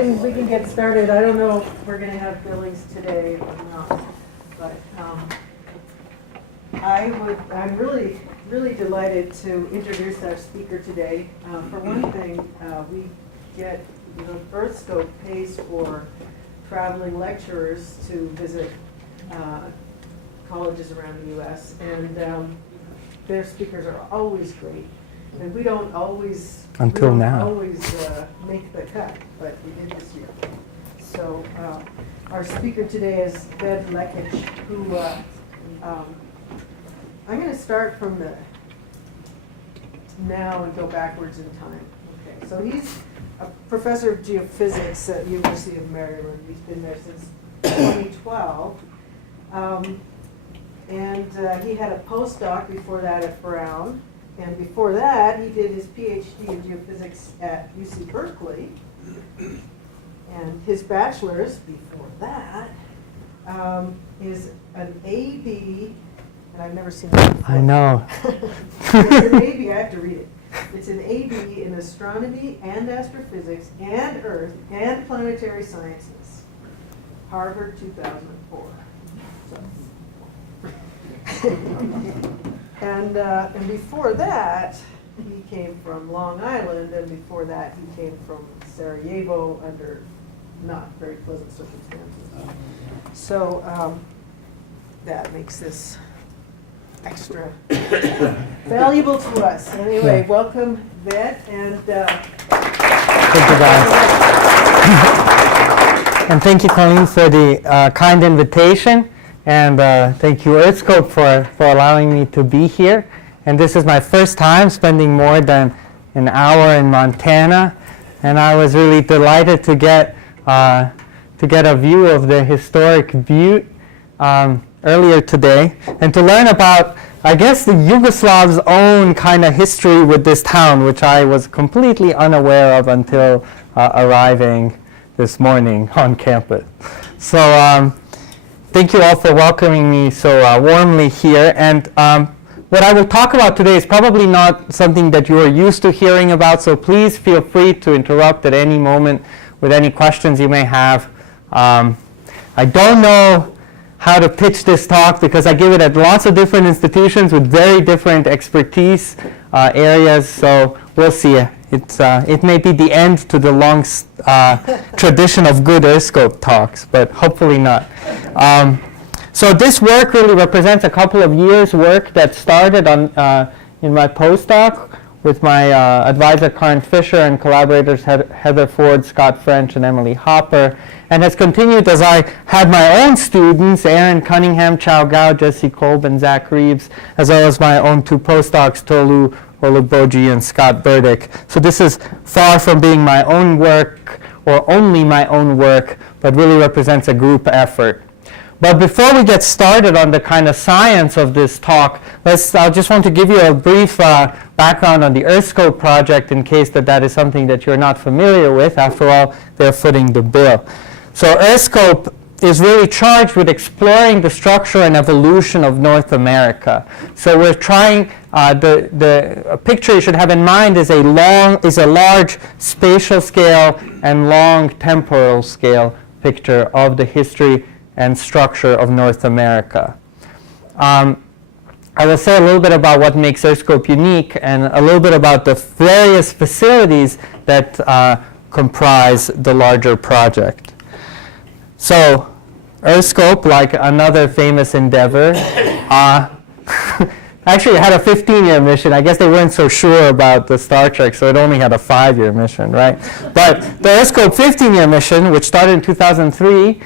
can get started. I don't know if we're going to have billings today or not, but I'm really delighted to introduce our speaker today. For one thing, we get, EarthScope pays for traveling lecturers to visit colleges around the U.S. and their speakers are always great. And we don't always make the cut, but we did this year. So our speaker today is Lekic, who I'm going to start from the now and go backwards in time. Okay, so he's a professor of geophysics at the University of Maryland. He's been there since 2012. And he had a postdoc before that at Brown. And before that, he did his PhD in geophysics at UC Berkeley. And his bachelor's before that is an AB, and I've never seen that before. I know. It's an AB, I have to read it. It's an AB in astronomy and astrophysics and Earth and planetary sciences. Harvard 2004. And before that, he came from Long Island, and before that, he came from Sarajevo under not very pleasant circumstances. So that makes this extra valuable to us. Anyway, welcome, Ved, and thank you, guys. And thank you, Colleen, for the kind invitation. And thank you, EarthScope, for allowing me to be here. And this is my first time spending more than an hour in Montana. And I was really delighted to get a view of the historic Butte earlier today, and to learn about, I guess, the Yugoslavs' own kind of history with this town, which I was completely unaware of until arriving this morning on campus. So thank you all for welcoming me so warmly here. And what I will talk about today is probably not something that you are used to hearing about, so please feel free to interrupt at any moment with any questions you may have. I don't know how to pitch this talk because I give it at lots of different institutions with very different expertise areas, so we'll see. It may be the end to the long tradition of good EarthScope talks, but hopefully not. So this work really represents a couple of years' work that started in my postdoc with my advisor Karen Fisher and collaborators Heather Ford, Scott French, and Emily Hopper, and has continued as I had my own students, Aaron Cunningham, Chao Gao, Jesse Kolb, and Zach Reeves, as well as my own two postdocs, Tolu Oluboji and Scott Burdick. So this is far from being my own work or only my own work, but really represents a group effort. But before we get started on the kind of science of this talk, I just want to give you a brief background on the EarthScope project in case that is something that you're not familiar with. After all, they're footing the bill. So EarthScope is really charged with exploring the structure and evolution of North America. So we're trying, the picture you should have in mind is a large spatial scale and long temporal scale picture of the history and structure of North America. I will say a little bit about what makes EarthScope unique and a little bit about the various facilities that comprise the larger project. So EarthScope, like another famous endeavor, actually it had a 15-year mission. I guess they weren't so sure about the Star Trek, so it only had a 5-year mission, right? But the EarthScope 15-year mission, which started in 2003,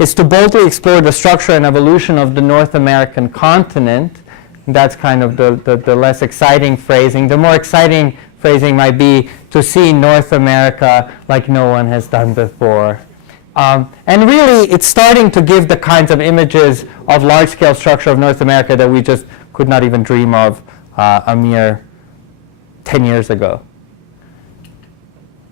is to boldly explore the structure and evolution of the North American continent. And that's kind of the less exciting phrasing. The more exciting phrasing might be to see North America like no one has done before. And really, it's starting to give the kinds of images of large-scale structure of North America that we just could not even dream of a mere 10 years ago.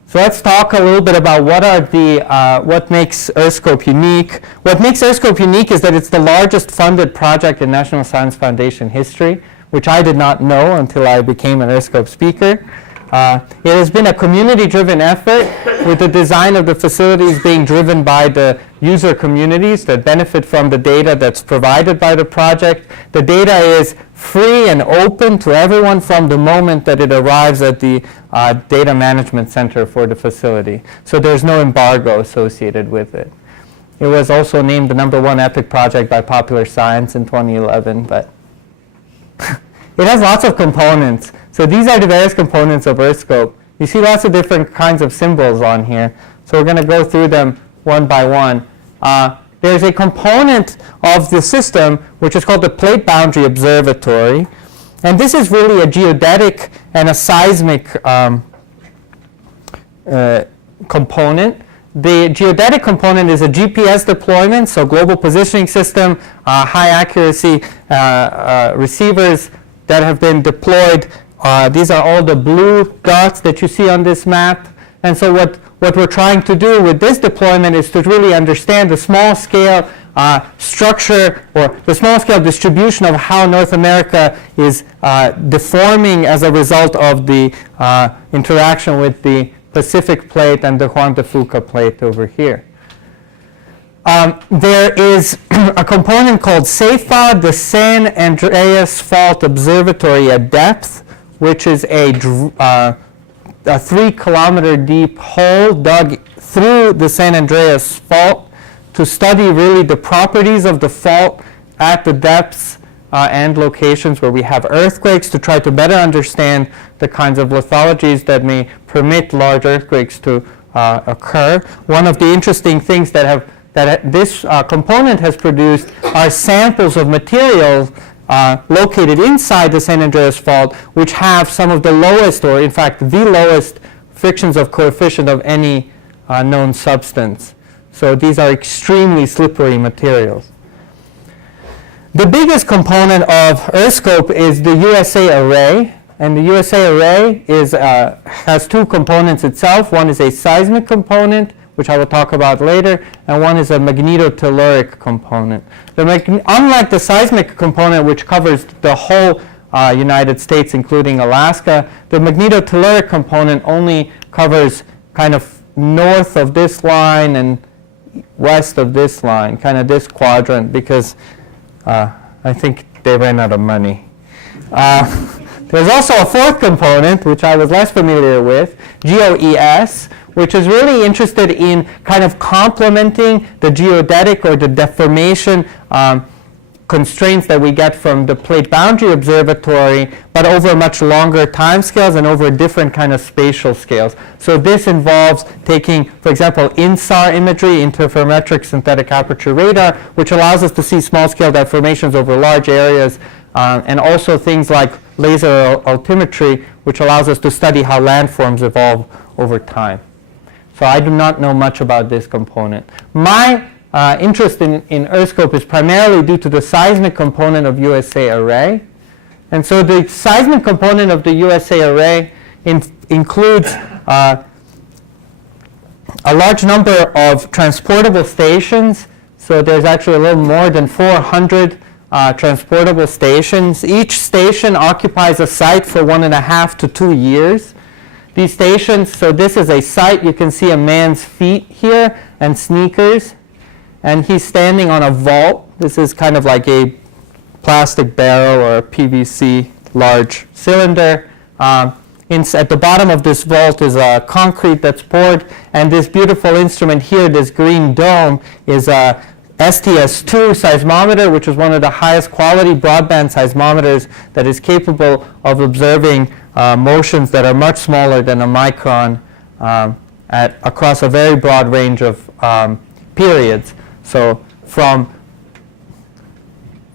So let's talk a little bit about what makes EarthScope unique. What makes EarthScope unique is that it's the largest funded project in National Science Foundation history, which I did not know until I became an EarthScope speaker. It has been a community-driven effort, with the design of the facilities being driven by the user communities that benefit from the data that's provided by the project. The data is free and open to everyone from the moment that it arrives at the data management center for the facility. So there's no embargo associated with it. It was also named the #1 EPIC project by Popular Science in 2011, but it has lots of components. So these are the various components of EarthScope. You see lots of different kinds of symbols on here. So we're going to go through them one by one. There's a component of the system which is called the Plate Boundary Observatory. And this is really a geodetic and a seismic component. The geodetic component is a GPS deployment, so global positioning system, high accuracy receivers that have been deployed. These are all the blue dots that you see on this map. And so what we're trying to do with this deployment is to really understand the small scale structure, or the small scale distribution of how North America is deforming as a result of the interaction with the Pacific plate and the Juan de Fuca plate over here. There is a component called SAFA, the San Andreas Fault Observatory at depth, which is a 3-kilometer deep hole dug through the San Andreas Fault to study really the properties of the fault at the depths and locations where we have earthquakes, to try to better understand the kinds of lithologies that may permit large earthquakes to occur. One of the interesting things that this component has produced are samples of materials located inside the San Andreas Fault, which have some of the lowest, or in fact the lowest, frictions of coefficient of any known substance. So these are extremely slippery materials. The biggest component of EarthScope is the USA array, and the USA array has two components itself. One is a seismic component, which I will talk about later, and one is a magnetotelluric component. Unlike the seismic component, which covers the whole United States, including Alaska, the magnetotelluric component only covers kind of north of this line and west of this line, kind of this quadrant, because I think they ran out of money. There's also a fourth component, which I was less familiar with, GOES, which is really interested in kind of complementing the geodetic or the deformation constraints that we get from the Plate Boundary Observatory, but over much longer time scales and over different kind of spatial scales. So this involves taking, for example, INSAR imagery, interferometric synthetic aperture radar, which allows us to see small-scale deformations over large areas, and also things like laser altimetry, which allows us to study how landforms evolve over time. So I do not know much about this component. My interest in EarthScope is primarily due to the seismic component of USA array. And so the seismic component of the USA array includes a large number of transportable stations. So there's actually a little more than 400 transportable stations. Each station occupies a site for 1.5 to 2 years. These stations, so this is a site, you can see a man's feet here and sneakers, and he's standing on a vault. This is kind of like a plastic barrel or a PVC large cylinder. At the bottom of this vault is concrete that's poured, and this beautiful instrument here, this green dome, is a STS-2 seismometer, which is one of the highest quality broadband seismometers that is capable of observing motions that are much smaller than a micron across a very broad range of periods. So from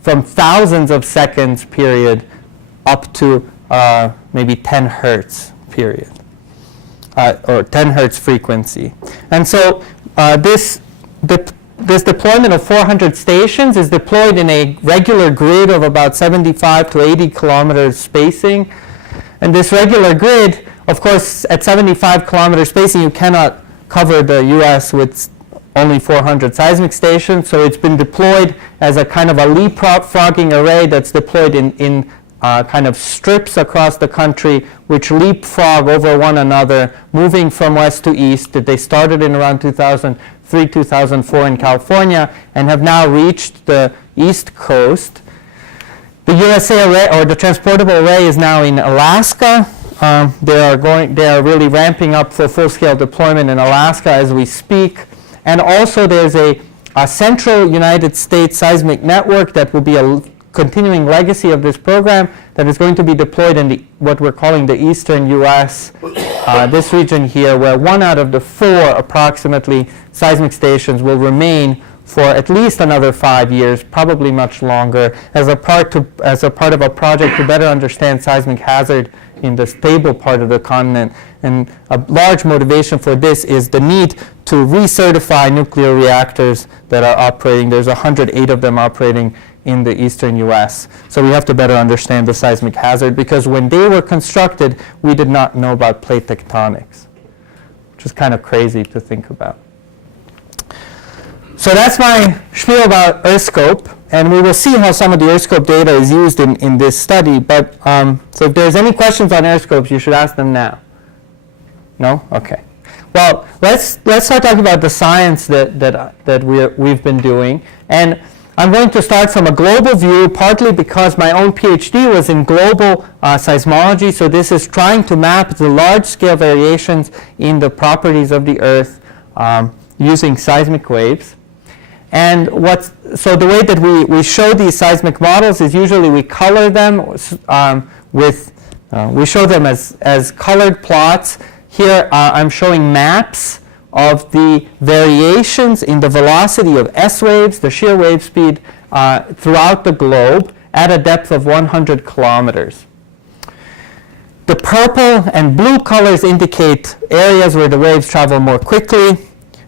thousands of seconds period up to maybe 10 hertz period, or 10 hertz frequency. And so this deployment of 400 stations is deployed in a regular grid of about 75 to 80 kilometers spacing. And this regular grid, of course, at 75 kilometer spacing, you cannot cover the US with only 400 seismic stations. So it's been deployed as a kind of a leapfrogging array that's deployed in kind of strips across the country which leapfrog over one another, moving from west to east. They started in around 2003, 2004 in California and have now reached the east coast. The USA array, or the transportable array, is now in Alaska. They are really ramping up for full-scale deployment in Alaska as we speak. And also there's a central United States seismic network that will be a continuing legacy of this program that is going to be deployed in what we're calling the eastern U.S., this region here, where 1 out of the 4 approximately seismic stations will remain for at least another 5 years, probably much longer, as a part of a project to better understand seismic hazard in the stable part of the continent. And a large motivation for this is the need to recertify nuclear reactors that are operating. There's 108 of them operating in the eastern U.S. So we have to better understand the seismic hazard, because when they were constructed, we did not know about plate tectonics, which is kind of crazy to think about. So that's my spiel about EarthScope, and we will see how some of the EarthScope data is used in this study. But so if there's any questions on EarthScopes, you should ask them now. No? Okay. Well, let's start talking about the science that we've been doing. And I'm going to start from a global view, partly because my own PhD was in global seismology. So this is trying to map the large-scale variations in the properties of the Earth using seismic waves. And so the way that we show these seismic models is usually we color them we show them as colored plots. Here I'm showing maps of the variations in the velocity of S waves, the shear wave speed, throughout the globe at a depth of 100 kilometers. The purple and blue colors indicate areas where the waves travel more quickly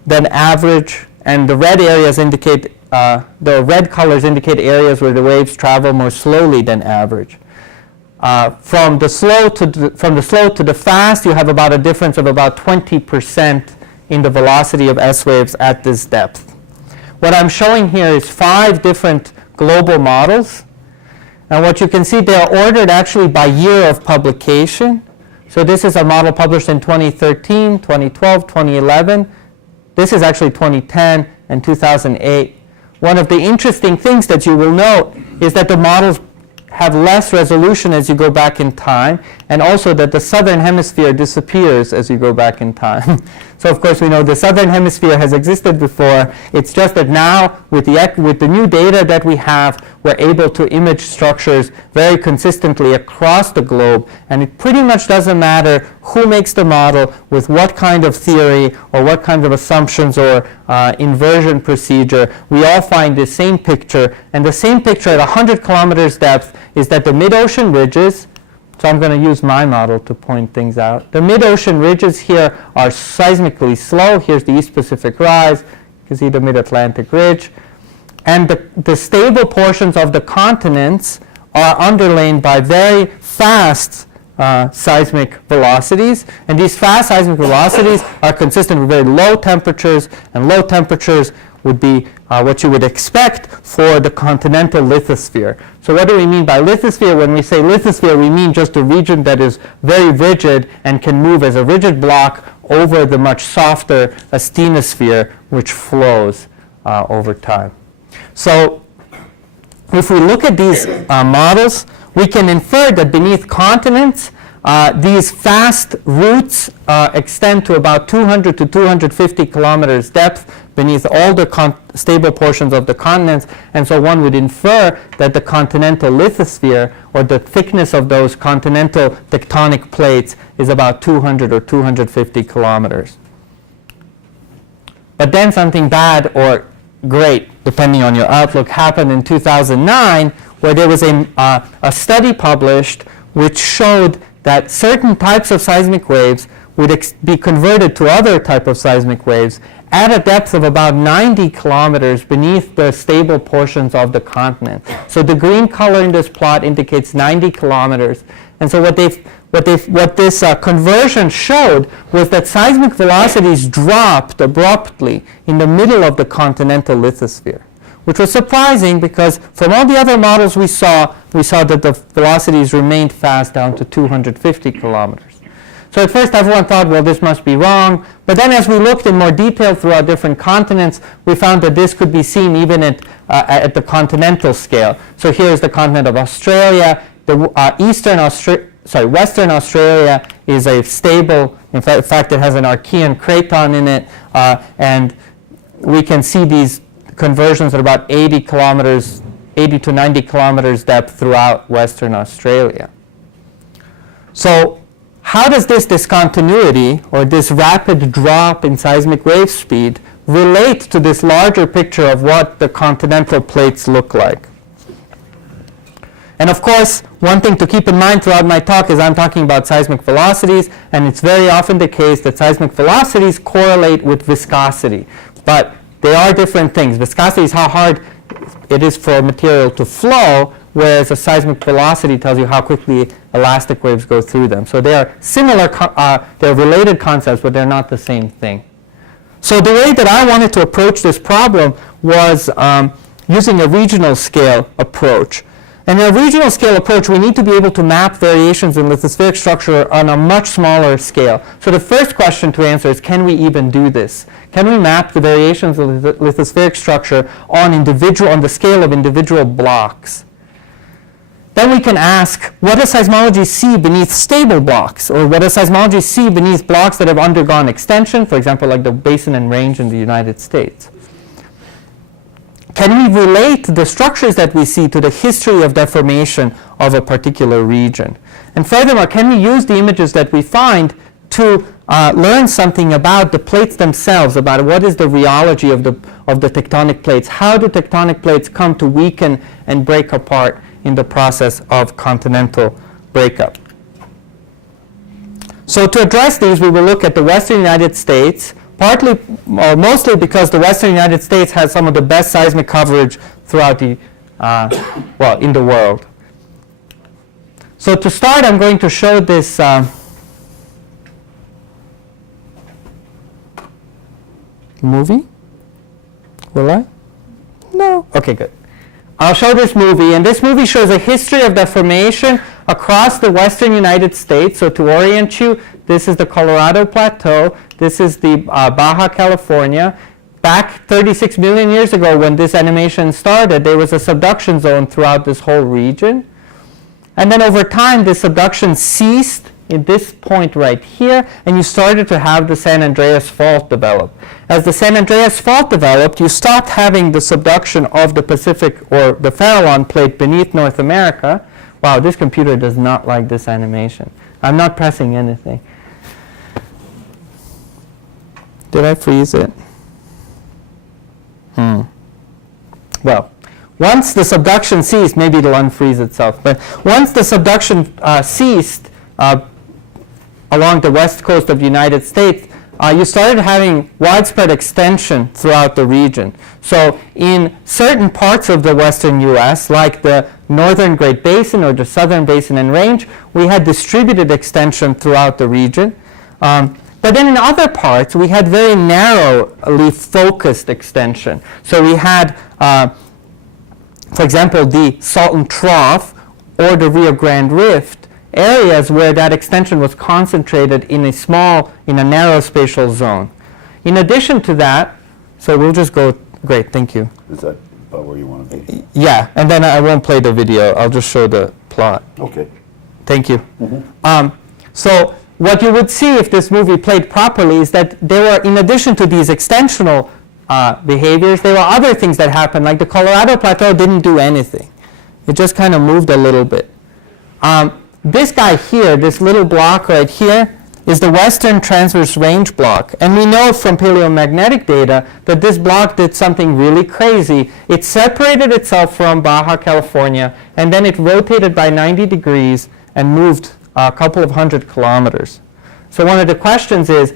than average, and the red areas indicate, the red colors indicate areas where the waves travel more slowly than average. From the slow to the fast, you have about a difference of about 20% in the velocity of S waves at this depth. What I'm showing here is 5 different global models. And what you can see, they are ordered actually by year of publication. So this is a model published in 2013, 2012, 2011. This is actually 2010 and 2008. One of the interesting things that you will note is that the models have less resolution as you go back in time, and also that the southern hemisphere disappears as you go back in time. So of course we know the southern hemisphere has existed before. It's just that now with the new data that we have, we're able to image structures very consistently across the globe, and it pretty much doesn't matter who makes the model, with what kind of theory or what kind of assumptions or inversion procedure. We all find the same picture, and the same picture at 100 kilometers depth is that the mid-ocean ridges, so I'm going to use my model to point things out. The mid-ocean ridges here are seismically slow. Here's the East Pacific Rise. You can see the Mid-Atlantic Ridge. And the stable portions of the continents are underlain by very fast seismic velocities. And these fast seismic velocities are consistent with very low temperatures, and low temperatures would be what you would expect for the continental lithosphere. So what do we mean by lithosphere? When we say lithosphere, we mean just a region that is very rigid and can move as a rigid block over the much softer asthenosphere, which flows over time. So if we look at these models, we can infer that beneath continents, these fast routes extend to about 200 to 250 kilometers depth beneath all the stable portions of the continents, and so one would infer that the continental lithosphere, or the thickness of those continental tectonic plates, is about 200 or 250 kilometers. But then something bad or great, depending on your outlook, happened in 2009, where there was a study published which showed that certain types of seismic waves would be converted to other type of seismic waves at a depth of about 90 kilometers beneath the stable portions of the continent. So the green color in this plot indicates 90 kilometers. And so what this conversion showed was that seismic velocities dropped abruptly in the middle of the continental lithosphere, which was surprising because from all the other models we saw that the velocities remained fast down to 250 kilometers. So at first everyone thought, well, this must be wrong. But then as we looked in more detail throughout different continents, we found that this could be seen even at the continental scale. So here's the continent of Australia. The Western Australia is a stable, in fact it has an Archean craton in it, and we can see these conversions at about 80 to 90 kilometers depth throughout Western Australia. So how does this discontinuity, or this rapid drop in seismic wave speed, relate to this larger picture of what the continental plates look like? And of course, one thing to keep in mind throughout my talk is I'm talking about seismic velocities, and it's very often the case that seismic velocities correlate with viscosity. But they are different things. Viscosity is how hard it is for a material to flow, whereas a seismic velocity tells you how quickly elastic waves go through them. So they are similar, they're related concepts, but they're not the same thing. So the way that I wanted to approach this problem was using a regional scale approach. And in a regional scale approach, we need to be able to map variations in lithospheric structure on a much smaller scale. So the first question to answer is, can we even do this? Can we map the variations of lithospheric structure on the scale of individual blocks? Then we can ask, what does seismology see beneath stable blocks? Or what does seismology see beneath blocks that have undergone extension, for example, like the basin and range in the United States? Can we relate the structures that we see to the history of deformation of a particular region? And furthermore, can we use the images that we find to learn something about the plates themselves, about what is the rheology of the tectonic plates? How do tectonic plates come to weaken and break apart in the process of continental breakup? So to address these, we will look at the Western United States, partly or mostly because the Western United States has some of the best seismic coverage throughout in the world. So to start, I'm going to show this movie. Will I? No. Okay, good. I'll show this movie, and this movie shows a history of deformation across the Western United States. So to orient you, this is the Colorado Plateau. This is the Baja California. Back 36 million years ago when this animation started, there was a subduction zone throughout this whole region. And then over time, this subduction ceased in this point right here, and you started to have the San Andreas Fault develop. As the San Andreas Fault developed, you stopped having the subduction of the Pacific or the Farallon plate beneath North America. Wow, this computer does not like this animation. I'm not pressing anything. Did I freeze it? Well, once the subduction ceased, maybe it'll unfreeze itself, but once the subduction ceased along the west coast of the United States, you started having widespread extension throughout the region. So in certain parts of the western U.S., like the northern Great Basin or the southern Basin and Range, we had distributed extension throughout the region. But then in other parts, we had very narrowly focused extension. So we had, for example, the Salton Trough or the Rio Grande Rift, areas where that extension was concentrated in a narrow spatial zone. In addition to that, so we'll just go, great, thank you. Is that about where you want to be? Yeah, and then I won't play the video, I'll just show the plot. Okay. Thank you. So what you would see if this movie played properly is that there were, in addition to these extensional behaviors, there were other things that happened, like the Colorado Plateau didn't do anything. It just kind of moved a little bit. This guy here, this little block right here, is the Western Transverse Range block. And we know from paleomagnetic data that this block did something really crazy. It separated itself from Baja California, and then it rotated by 90 degrees and moved a couple of 100 kilometers. So one of the questions is,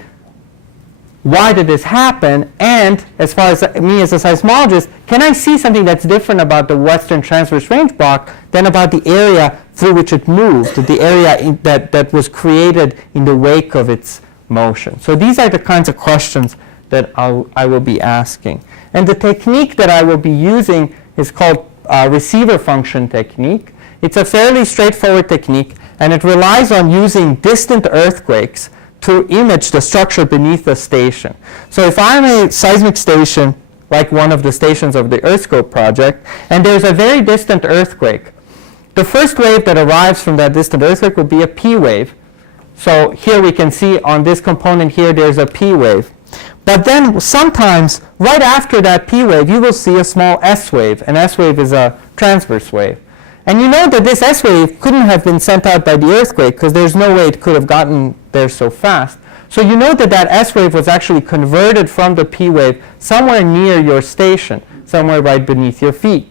why did this happen? And as far as me as a seismologist, can I see something that's different about the Western Transverse Range block than about the area through which it moved, the area that was created in the wake of its motion? So these are the kinds of questions that I will be asking. And the technique that I will be using is called receiver function technique. It's a fairly straightforward technique, and it relies on using distant earthquakes to image the structure beneath the station. So if I'm a seismic station, like one of the stations of the EarthScope project, and there's a very distant earthquake, the first wave that arrives from that distant earthquake will be a P wave. So here we can see on this component here there's a P wave. But then sometimes, right after that P wave, you will see a small S wave. An S wave is a transverse wave. And you know that this S wave couldn't have been sent out by the earthquake because there's no way it could have gotten there so fast. So you know that that S wave was actually converted from the P wave somewhere near your station, somewhere right beneath your feet.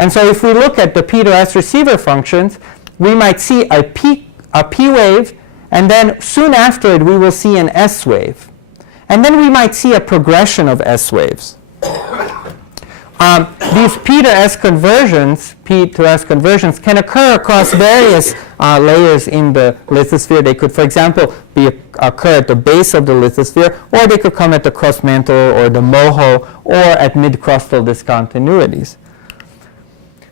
And so if we look at the P to S receiver functions, we might see a P wave, and then soon after it we will see an S wave. And then we might see a progression of S waves. These P to S conversions can occur across various layers in the lithosphere. They could, for example, occur at the base of the lithosphere, or they could come at the crust mantle or the moho, or at mid-crustal discontinuities.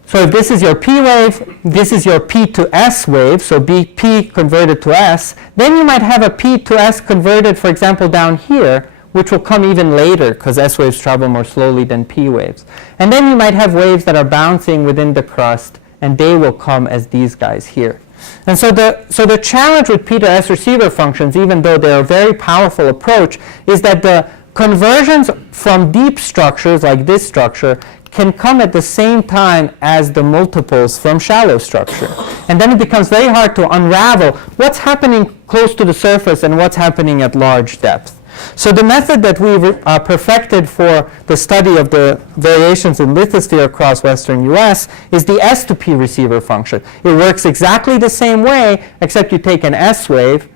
So if this is your P wave, this is your P to S wave, so P converted to S, then you might have a P to S converted, for example, down here, which will come even later because S waves travel more slowly than P waves. And then you might have waves that are bouncing within the crust, and they will come as these guys here. And so the challenge with P to S receiver functions, even though they're a very powerful approach, is that the conversions from deep structures like this structure can come at the same time as the multiples from shallow structure. And then it becomes very hard to unravel what's happening close to the surface and what's happening at large depth. So the method that we've perfected for the study of the variations in lithosphere across western US is the S to P receiver function. It works exactly the same way, except you take an S wave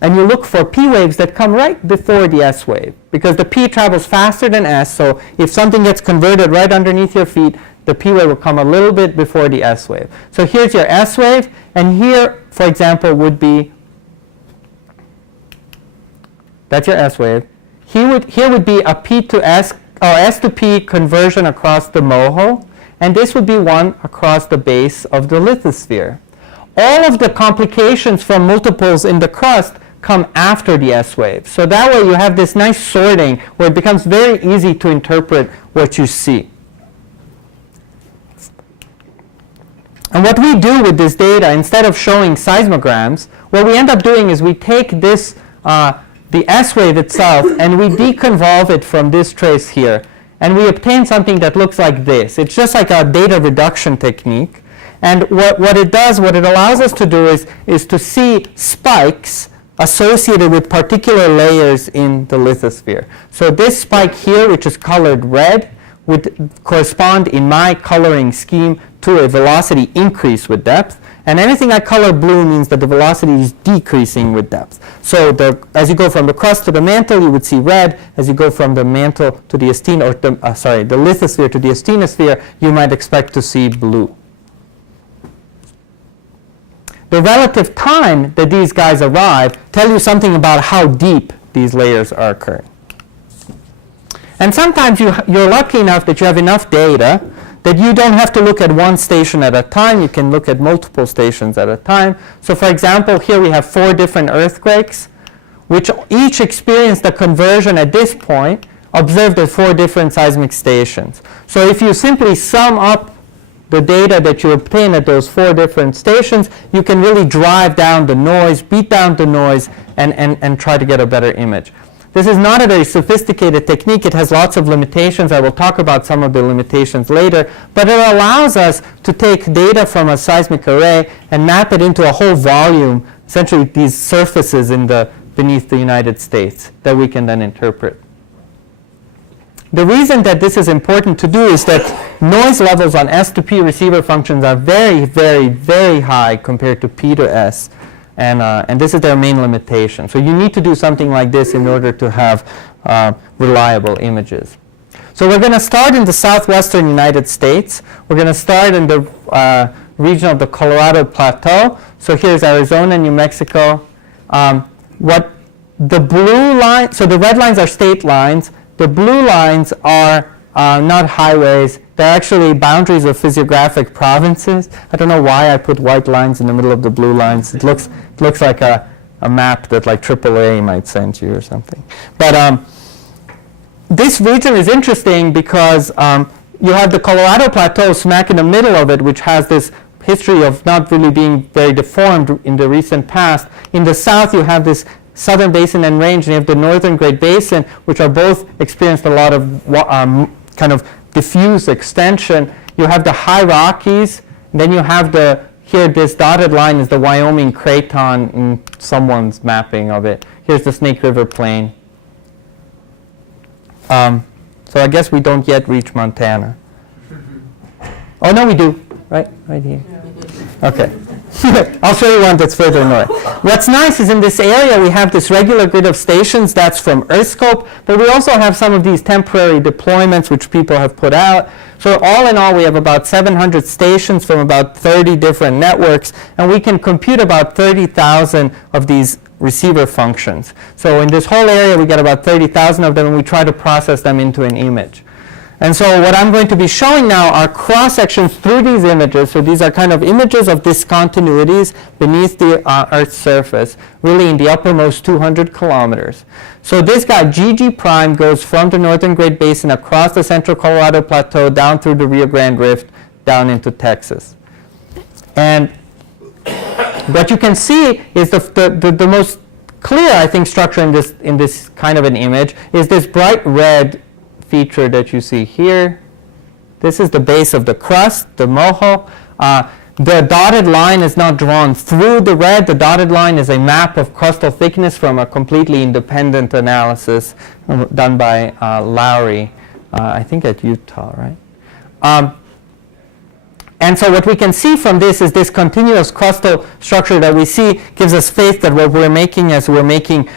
and you look for P waves that come right before the S wave, because the P travels faster than S, so if something gets converted right underneath your feet, the P wave will come a little bit before the S wave. So here's your S wave, and here, for example, would be, that's your S wave. Here would be a P to S, or S to P conversion across the moho, and this would be one across the base of the lithosphere. All of the complications from multiples in the crust come after the S wave. So that way you have this nice sorting where it becomes very easy to interpret what you see. And what we do with this data, instead of showing seismograms, what we end up doing is we take this, the S wave itself, and we deconvolve it from this trace here. And we obtain something that looks like this. It's just like a data reduction technique. And what it does, what it allows us to do is to see spikes associated with particular layers in the lithosphere. So this spike here, which is colored red, would correspond in my coloring scheme to a velocity increase with depth. And anything I color blue means that the velocity is decreasing with depth. So as you go from the crust to the mantle, you would see red. As you go from the mantle to the the lithosphere to the asthenosphere, you might expect to see blue. The relative time that these guys arrive tell you something about how deep these layers are occurring. And sometimes you're lucky enough that you have enough data that you don't have to look at one station at a time. You can look at multiple stations at a time. So for example, here we have 4 different earthquakes, which each experienced a conversion at this point, observed at 4 different seismic stations. So if you simply sum up the data that you obtain at those 4 different stations, you can really drive down the noise, beat down the noise, and try to get a better image. This is not a very sophisticated technique. It has lots of limitations. I will talk about some of the limitations later, but it allows us to take data from a seismic array and map it into a whole volume, essentially these surfaces beneath the United States that we can then interpret. The reason that this is important to do is that noise levels on S to P receiver functions are very, very, very high compared to P to S. And this is their main limitation. So you need to do something like this in order to have reliable images. So we're going to start in the southwestern United States. We're going to start in the region of the Colorado Plateau. So here's Arizona, New Mexico. The blue line, so the red lines are state lines. the blue lines are not highways. They're actually boundaries of physiographic provinces. I don't know why I put white lines in the middle of the blue lines. It looks like a map that like AAA might send you or something. But this region is interesting because you have the Colorado Plateau smack in the middle of it, which has this history of not really being very deformed in the recent past. In the south, you have this Southern Basin and Range, and you have the Northern Great Basin, which are both experienced a lot of kind of diffuse extension. You have the high Rockies, and then you have here this dotted line is the Wyoming Craton in someone's mapping of it. Here's the Snake River Plain. So I guess we don't yet reach Montana. Oh, no, we do. Right here. Okay. I'll show you one that's further north. What's nice is in this area we have this regular grid of stations that's from EarthScope, but we also have some of these temporary deployments which people have put out. So all in all, we have about 700 stations from about 30 different networks, and we can compute about 30,000 of these receiver functions. So in this whole area, we get about 30,000 of them, and we try to process them into an image. And so what I'm going to be showing now are cross-sections through these images. So these are kind of images of discontinuities beneath the Earth's surface, really in the uppermost 200 kilometers. So this guy, GG prime, goes from the Northern Great Basin across the central Colorado Plateau, down through the Rio Grande Rift, down into Texas. And what you can see is the most clear, I think, structure in this kind of an image is this bright red feature that you see here. This is the base of the crust, the moho. The dotted line is not drawn through the red. The dotted line is a map of crustal thickness from a completely independent analysis done by Lowry, I think at Utah, right? And so what we can see from this is this continuous crustal structure that we see gives us faith that what we're making as we're making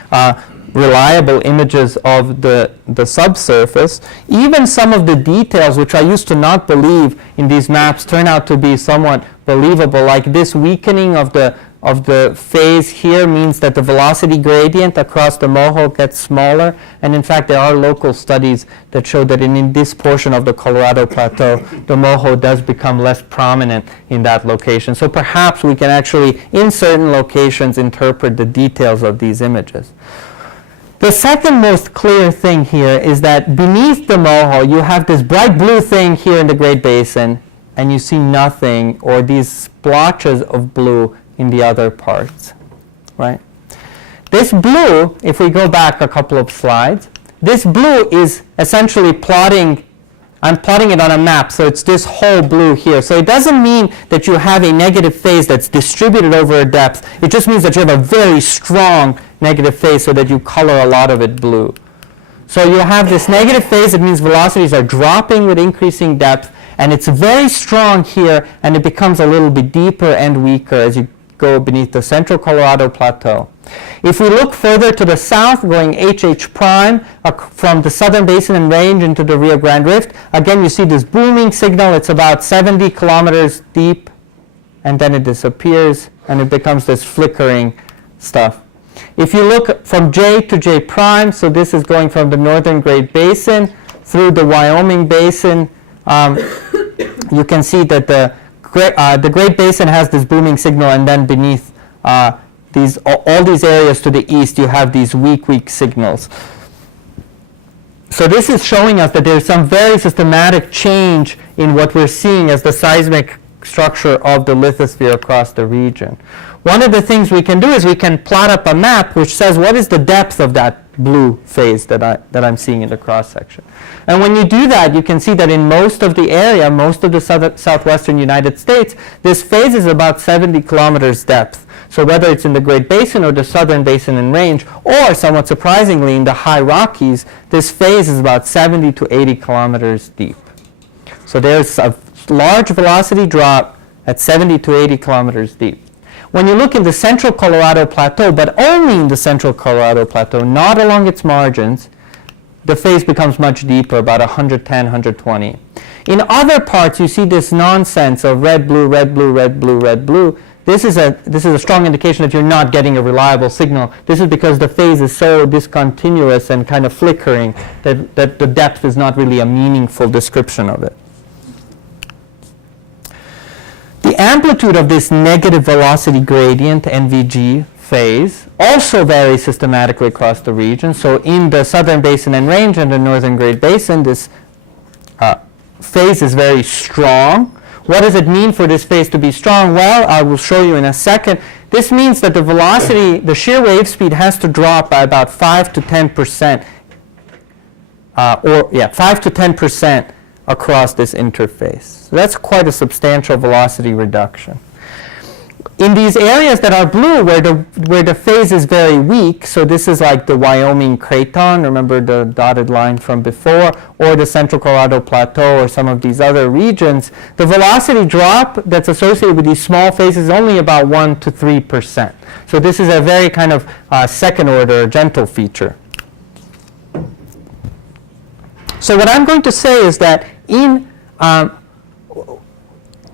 reliable images of the subsurface. Even some of the details which I used to not believe in these maps turn out to be somewhat believable, like this weakening of the phase here means that the velocity gradient across the moho gets smaller, and in fact there are local studies that show that in this portion of the Colorado Plateau the moho does become less prominent in that location. So perhaps we can actually in certain locations interpret the details of these images. The second most clear thing here is that beneath the moho you have this bright blue thing here in the Great Basin, and you see nothing or these splotches of blue in the other parts, right? This blue, if we go back a couple of slides, this blue is essentially I'm plotting it on a map, so it's this whole blue here. So it doesn't mean that you have a negative phase that's distributed over a depth. It just means that you have a very strong negative phase so that you color a lot of it blue. So you have this negative phase. It means velocities are dropping with increasing depth, and it's very strong here, and it becomes a little bit deeper and weaker as you go beneath the central Colorado Plateau. If we look further to the south, going HH prime from the Southern Basin and Range into the Rio Grande Rift, again you see this booming signal. It's about 70 kilometers deep, and then it disappears, and it becomes this flickering stuff. If you look from J to J prime, so this is going from the Northern Great Basin through the Wyoming Basin, you can see that the Great Basin has this booming signal, and then beneath all these areas to the east, you have these weak signals. So this is showing us that there's some very systematic change in what we're seeing as the seismic structure of the lithosphere across the region. One of the things we can do is we can plot up a map which says what is the depth of that blue phase that I'm seeing in the cross section. And when you do that, you can see that in most of the area, most of the southwestern United States, this phase is about 70 kilometers depth. So whether it's in the Great Basin or the Southern Basin and Range, or somewhat surprisingly in the high Rockies, this phase is about 70 to 80 kilometers deep. So there's a large velocity drop at 70 to 80 kilometers deep. When you look in the central Colorado Plateau, but only in the central Colorado Plateau, not along its margins, the phase becomes much deeper, about 110, 120. In other parts, you see this nonsense of red, blue, red, blue, red, blue, red, blue. this is a strong indication that you're not getting a reliable signal. This is because the phase is so discontinuous and kind of flickering that the depth is not really a meaningful description of it. The amplitude of this negative velocity gradient, NVG, phase also varies systematically across the region. So in the southern basin and range and the northern Great Basin, this phase is very strong. What does it mean for this phase to be strong? Well, I will show you in a second. This means that the velocity, the shear wave speed has to drop by about 5 to 10%, 5 to 10% across this interface. So that's quite a substantial velocity reduction. In these areas that are blue, where the phase is very weak, so this is like the Wyoming Craton, remember the dotted line from before, or the Central Colorado Plateau, or some of these other regions, the velocity drop that's associated with these small phases is only about 1 to 3%. So this is a very kind of second order gentle feature. So what I'm going to say is that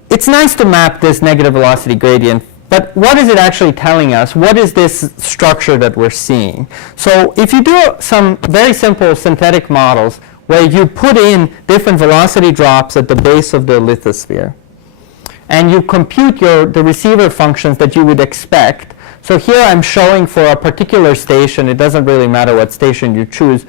it's nice to map this negative velocity gradient, but what is it actually telling us? What is this structure that we're seeing? So if you do some very simple synthetic models where you put in different velocity drops at the base of the lithosphere, and you compute the receiver functions that you would expect. So here I'm showing for a particular station, it doesn't really matter what station you choose.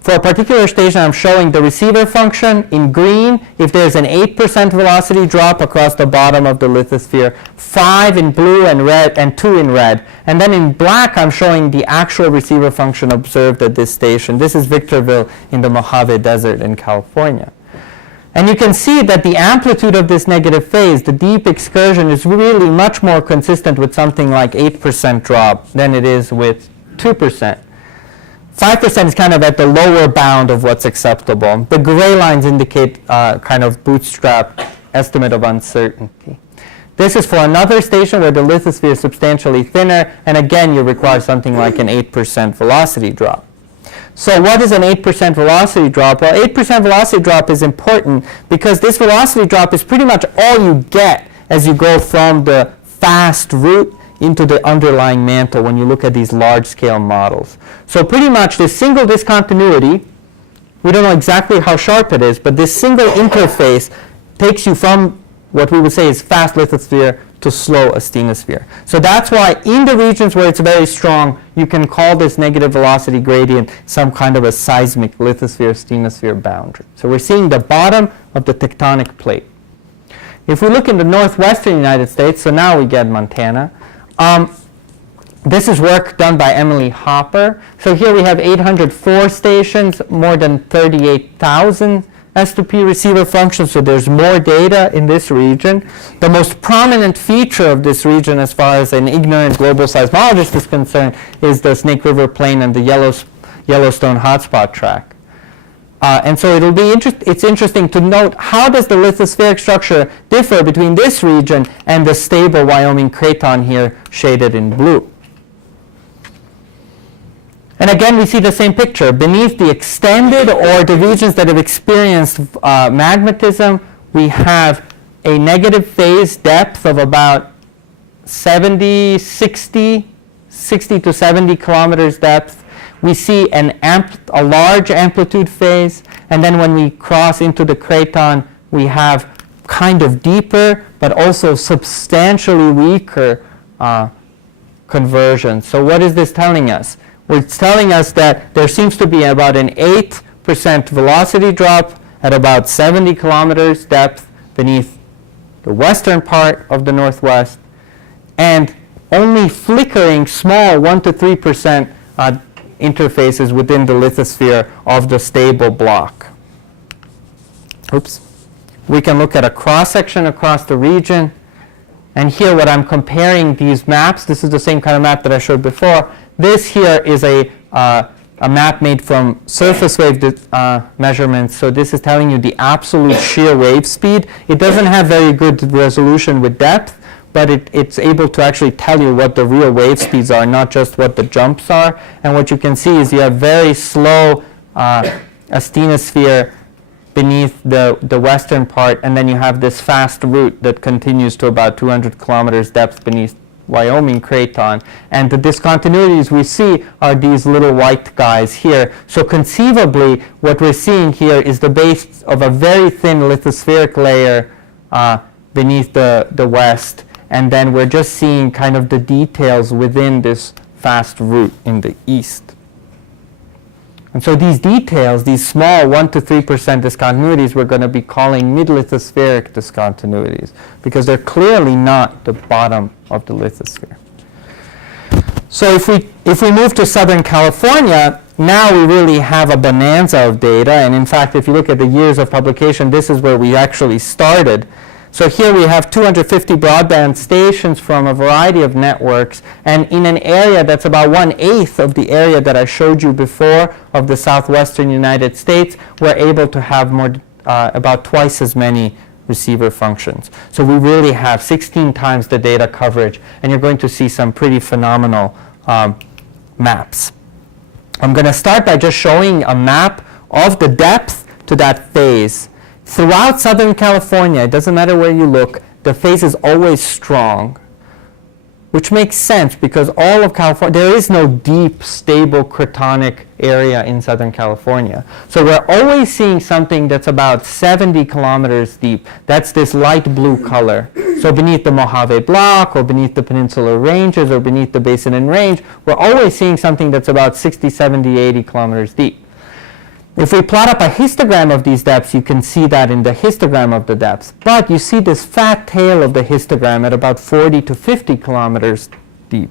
For a particular station, I'm showing the receiver function in green if there's an 8% velocity drop across the bottom of the lithosphere, 5 in blue and red, and 2 in red. And then in black, I'm showing the actual receiver function observed at this station. This is Victorville in the Mojave Desert in California. And you can see that the amplitude of this negative phase, the deep excursion, is really much more consistent with something like 8% drop than it is with 2%. 5% is kind of at the lower bound of what's acceptable. The gray lines indicate kind of bootstrap estimate of uncertainty. This is for another station where the lithosphere is substantially thinner, and again you require something like an 8% velocity drop. So what is an 8% velocity drop? Well, 8% velocity drop is important because this velocity drop is pretty much all you get as you go from the fast route into the underlying mantle when you look at these large-scale models. So pretty much this single discontinuity, we don't know exactly how sharp it is, but this single interface takes you from what we would say is fast lithosphere to slow astenosphere. So that's why in the regions where it's very strong, you can call this negative velocity gradient some kind of a seismic lithosphere-astenosphere boundary. So we're seeing the bottom of the tectonic plate. If we look in the northwestern United States, so now we get Montana, this is work done by Emily Hopper. So here we have 804 stations, more than 38,000 S2P receiver functions, so there's more data in this region. The most prominent feature of this region as far as an ignorant global seismologist is concerned is the Snake River Plain and the Yellowstone hotspot track. And so it's interesting to note how does the lithospheric structure differ between this region and the stable Wyoming Craton here shaded in blue. And again, we see the same picture. Beneath the extended or the regions that have experienced magmatism, we have a negative phase depth of about 60 to 70 kilometers depth. We see a large amplitude phase, and then when we cross into the Craton, we have kind of deeper, but also substantially weaker conversion. So what is this telling us? Well, it's telling us that there seems to be about an 8% velocity drop at about 70 kilometers depth beneath the western part of the Northwest, and only flickering small 1 to 3% interfaces within the lithosphere of the stable block. Oops. We can look at a cross-section across the region, and here what I'm comparing these maps, this is the same kind of map that I showed before. This here is a map made from surface wave measurements, so this is telling you the absolute shear wave speed. It doesn't have very good resolution with depth, but it's able to actually tell you what the real wave speeds are, not just what the jumps are. And what you can see is you have very slow asthenosphere beneath the western part, and then you have this fast route that continues to about 200 kilometers depth beneath Wyoming Craton. And the discontinuities we see are these little white guys here. So conceivably, what we're seeing here is the base of a very thin lithospheric layer beneath the west, and then we're just seeing kind of the details within this fast route in the east. And so these details, these small 1 to 3% discontinuities, we're going to be calling mid-lithospheric discontinuities, because they're clearly not the bottom of the lithosphere. So if we move to Southern California, now we really have a bonanza of data. And in fact, if you look at the years of publication, this is where we actually started. So here we have 250 broadband stations from a variety of networks, and in an area that's about 1/8 of the area that I showed you before of the southwestern United States, we're able to have about twice as many receiver functions. So we really have 16 times the data coverage, and you're going to see some pretty phenomenal maps. I'm going to start by just showing a map of the depth to that phase. Throughout Southern California, it doesn't matter where you look, the phase is always strong, which makes sense because all of California, there is no deep, stable cratonic area in Southern California. So we're always seeing something that's about 70 kilometers deep. That's this light blue color. So beneath the Mojave Block, or beneath the Peninsular Ranges, or beneath the Basin and Range, we're always seeing something that's about 60, 70, 80 kilometers deep. If we plot up a histogram of these depths, you can see that in the histogram of the depths. But you see this fat tail of the histogram at about 40 to 50 kilometers deep.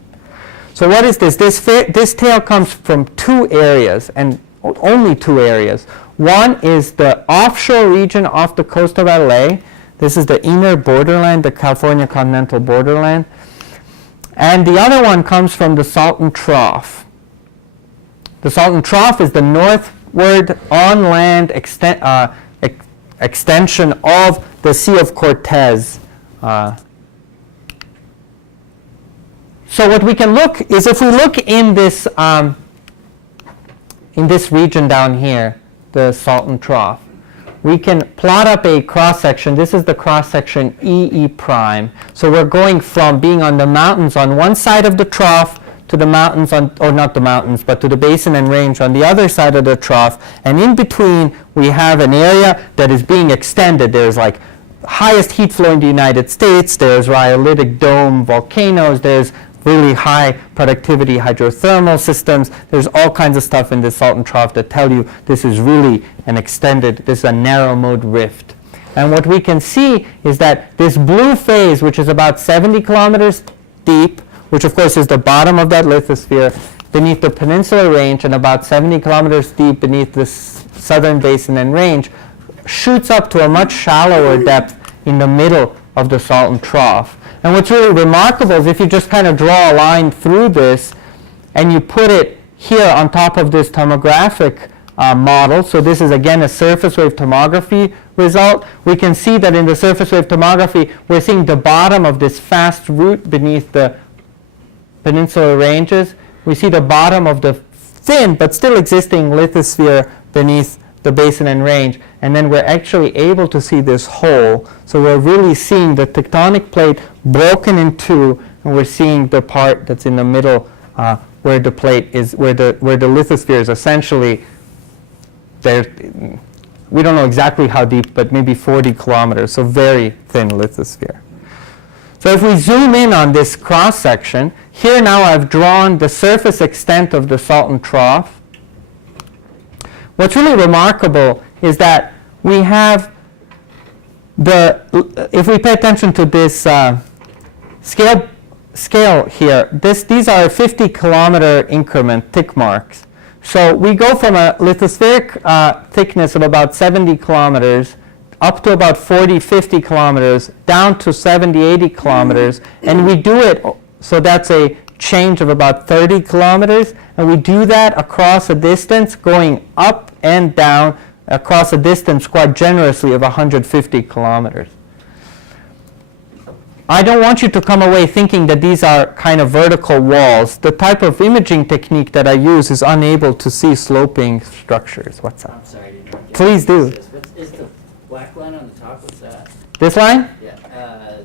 So what is this? This tail comes from two areas, and only two areas. One is the offshore region off the coast of LA. This is the inner borderland, the California continental borderland. And the other one comes from the Salton Trough. The Salton Trough is the northward on-land extension of the Sea of Cortez. So what we can look is, if we look in this region down here, the Salton Trough, we can plot up a cross-section. This is the cross-section EE prime. So we're going from being on the mountains on one side of the trough to the mountains or not the mountains, but to the basin and range on the other side of the trough. And in between, we have an area that is being extended. There's like highest heat flow in the United States. There's rhyolitic dome volcanoes. There's really high productivity hydrothermal systems. There's all kinds of stuff in the Salton Trough that tell you this is really this is a narrow mode rift. And what we can see is that this blue phase, which is about 70 kilometers deep, which of course is the bottom of that lithosphere, beneath the Peninsular Range and about 70 kilometers deep beneath the southern basin and range, shoots up to a much shallower depth in the middle of the Salton Trough. And what's really remarkable is if you just kind of draw a line through this and you put it here on top of this tomographic model, so this is again a surface wave tomography result, we can see that in the surface wave tomography we're seeing the bottom of this fast route beneath the Peninsular Ranges. We see the bottom of the thin but still existing lithosphere beneath the basin and range, and then we're actually able to see this hole. So we're really seeing the tectonic plate broken in two, and we're seeing the part that's in the middle where the plate is, where the lithosphere is essentially there. We don't know exactly how deep, but maybe 40 kilometers, so very thin lithosphere. So if we zoom in on this cross section, here now I've drawn the surface extent of the Salton Trough. What's really remarkable is that we have if we pay attention to this scale here, these are 50 kilometer increment tick marks. So we go from a lithospheric thickness of about 70 kilometers up to about 40, 50 kilometers, down to 70, 80 kilometers, and we do it, so that's a change of about 30 kilometers, and we do that across a distance going up and down across a distance quite generously of 150 kilometers. I don't want you to come away thinking that these are kind of vertical walls. The type of imaging technique that I use is unable to see sloping structures. What's up? I'm sorry to interrupt you. Please do. Is the black line on the top, what's that? This line? Yeah,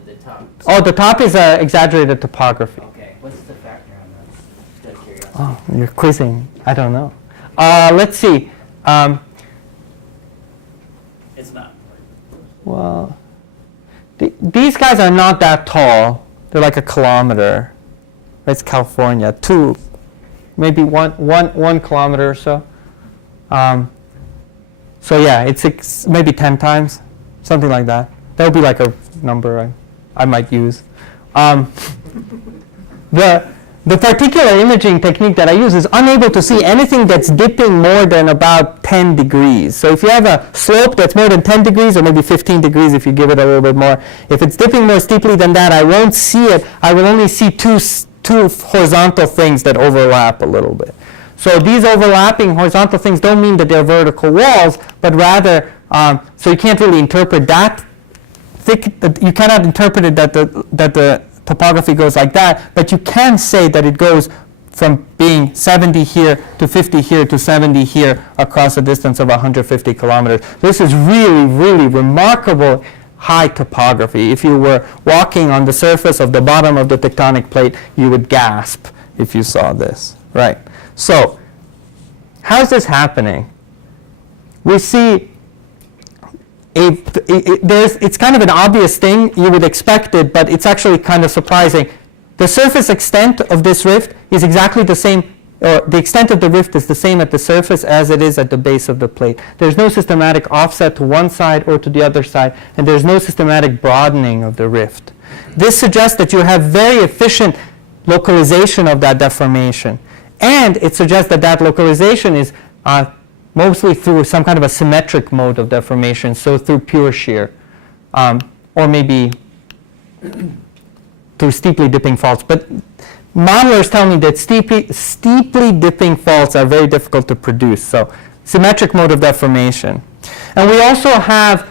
the top. Oh, the top is exaggerated topography. Okay, what's the factor on that? Just out of curiosity. Oh, you're quizzing. I don't know. Let's see. It's not. Well, these guys are not that tall. They're like a kilometer. It's California. Maybe one kilometer or so. So yeah, it's maybe 10 times, something like that. That would be like a number I might use. The particular imaging technique that I use is unable to see anything that's dipping more than about 10 degrees. So if you have a slope that's more than 10 degrees, or maybe 15 degrees if you give it a little bit more, if it's dipping more steeply than that, I won't see it. I will only see two horizontal things that overlap a little bit. So these overlapping horizontal things don't mean that they're vertical walls, but rather, so you can't really interpret that thick. You cannot interpret it that the topography goes like that, but you can say that it goes from being 70 here to 50 here to 70 here across a distance of 150 kilometers. This is really, really remarkable high topography. If you were walking on the surface of the bottom of the tectonic plate, you would gasp if you saw this, right? So, how's this happening? We see it's kind of an obvious thing, you would expect it, but it's actually kind of surprising. The surface extent of this rift is exactly the same, or the extent of the rift is the same at the surface as it is at the base of the plate. There's no systematic offset to one side or to the other side, and there's no systematic broadening of the rift. This suggests that you have very efficient localization of that deformation. And it suggests that that localization is mostly through some kind of a symmetric mode of deformation, so through pure shear, or maybe through steeply dipping faults. But modelers tell me that steeply dipping faults are very difficult to produce, so symmetric mode of deformation. And we also have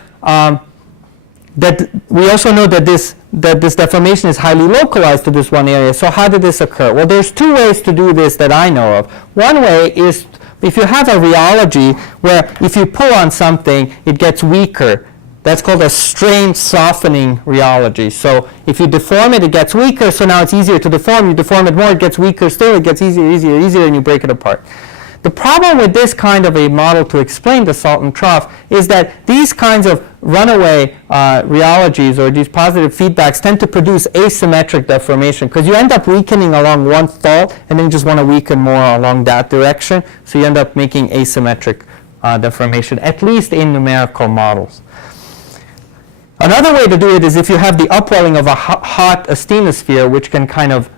we also know that this deformation is highly localized to this one area. So how did this occur? Well, there's two ways to do this that I know of. One way is if you have a rheology where if you pull on something, it gets weaker. That's called a strain softening rheology. So if you deform it, it gets weaker, so now it's easier to deform. You deform it more, it gets weaker still, it gets easier, and you break it apart. The problem with this kind of a model to explain the Salton trough is that these kinds of runaway rheologies or these positive feedbacks tend to produce asymmetric deformation because you end up weakening along one fault and then you just want to weaken more along that direction. So you end up making asymmetric deformation, at least in numerical models. Another way to do it is if you have the upwelling of a hot asthenosphere, which can kind of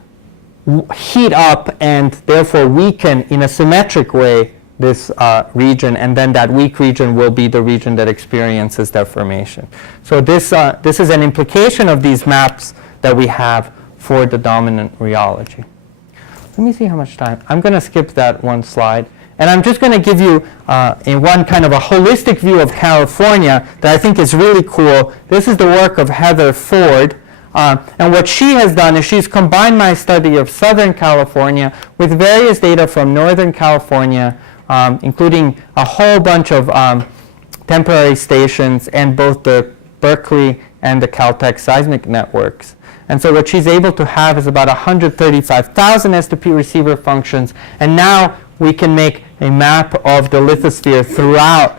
heat up and therefore weaken in a symmetric way this region, and then that weak region will be the region that experiences deformation. So this is an implication of these maps that we have for the dominant rheology. Let me see how much time. I'm going to skip that one slide. And I'm just going to give you in one kind of a holistic view of California that I think is really cool. This is the work of Heather Ford. And what she has done is she's combined my study of Southern California with various data from Northern California, including a whole bunch of temporary stations and both the Berkeley and the Caltech seismic networks. And so what she's able to have is about 135,000 S2P receiver functions. And now we can make a map of the lithosphere throughout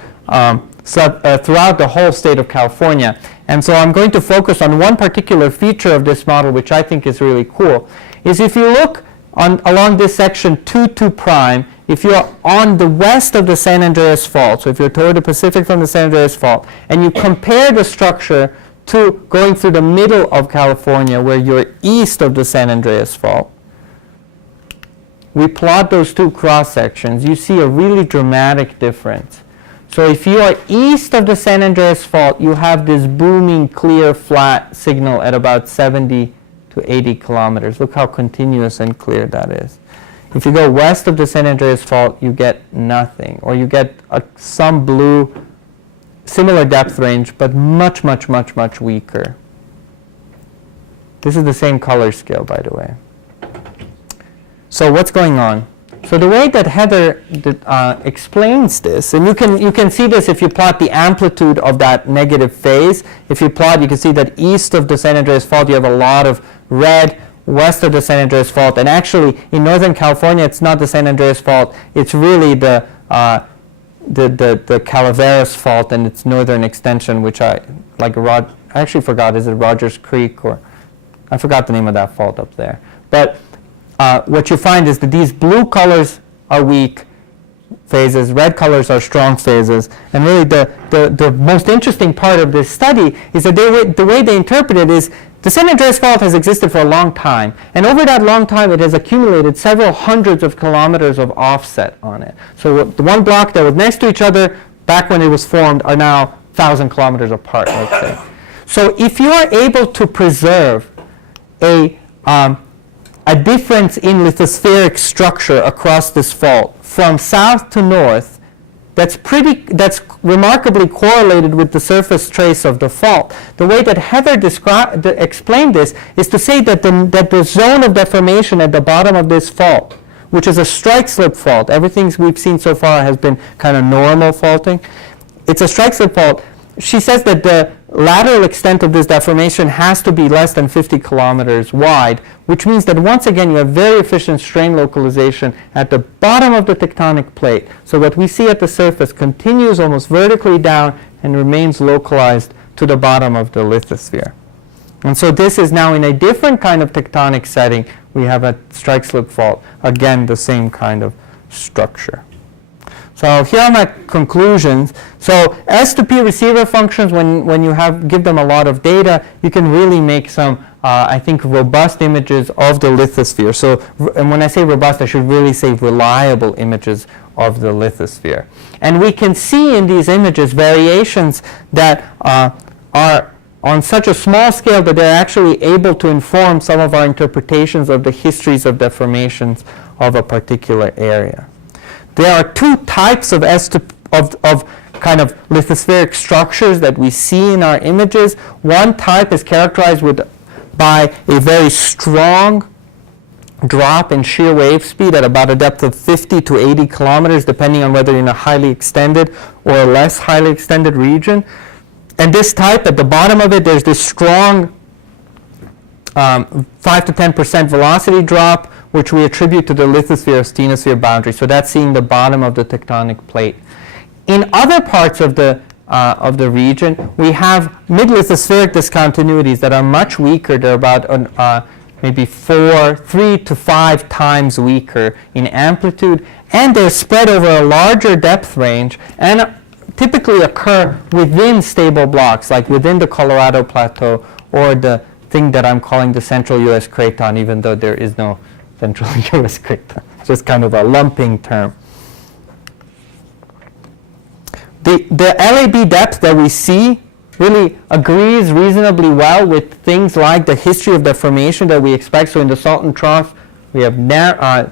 the whole state of California. And so I'm going to focus on one particular feature of this model, which I think is really cool, is if you look along this section 2-2 prime, if you're on the west of the San Andreas Fault, so if you're toward the Pacific from the San Andreas Fault, and you compare the structure to going through the middle of California where you're east of the San Andreas Fault, we plot those two cross sections, you see a really dramatic difference. So if you are east of the San Andreas Fault, you have this booming, clear, flat signal at about 70 to 80 kilometers. Look how continuous and clear that is. If you go west of the San Andreas Fault, you get nothing, or you get some blue, similar depth range, but much, much, much, much weaker. This is the same color scale, by the way. So what's going on? So the way that Heather explains this, and you can see this if you plot the amplitude of that negative phase. If you plot, you can see that east of the San Andreas Fault, you have a lot of red. West of the San Andreas Fault, and actually in Northern California, it's not the San Andreas Fault. It's really the Calaveras Fault and its northern extension, which I actually forgot. Is it Rogers Creek, or I forgot the name of that fault up there. But what you find is that these blue colors are weak phases, red colors are strong phases, and really the most interesting part of this study is that the way they interpret it is the San Andreas Fault has existed for a long time, and over that long time it has accumulated several hundreds of kilometers of offset on it. So the one block that was next to each other back when it was formed are now 1,000 kilometers apart, let's say. So if you are able to preserve a difference in lithospheric structure across this fault from south to north, that's remarkably correlated with the surface trace of the fault. The way that Heather explained this is to say that the zone of deformation at the bottom of this fault, which is a strike-slip fault, everything we've seen so far has been kind of normal faulting. It's a strike-slip fault. She says that the lateral extent of this deformation has to be less than 50 kilometers wide, which means that once again you have very efficient strain localization at the bottom of the tectonic plate. So what we see at the surface continues almost vertically down and remains localized to the bottom of the lithosphere. And so this is now in a different kind of tectonic setting. We have a strike-slip fault, again the same kind of structure. So here are my conclusions. So S to P receiver functions, when you give them a lot of data, you can really make some, I think, robust images of the lithosphere. So, and when I say robust, I should really say reliable images of the lithosphere. And we can see in these images variations that are on such a small scale that they're actually able to inform some of our interpretations of the histories of deformations of a particular area. There are two types of kind of lithospheric structures that we see in our images. One type is characterized by a very strong drop in shear wave speed at about a depth of 50 to 80 kilometers, depending on whether you're in a highly extended or a less highly extended region. And this type, at the bottom of it, there's this strong 5 to 10% velocity drop, which we attribute to the lithosphere-stenosphere boundary. So that's seeing the bottom of the tectonic plate. In other parts of the region, we have mid-lithospheric discontinuities that are much weaker. They're about maybe 3 to 5 times weaker in amplitude, and they're spread over a larger depth range and typically occur within stable blocks, like within the Colorado Plateau or the thing that I'm calling the Central U.S. Craton, even though there is no Central U.S. Craton. It's just kind of a lumping term. The LAB depth that we see really agrees reasonably well with things like the history of deformation that we expect. So in the Salton Trough, we have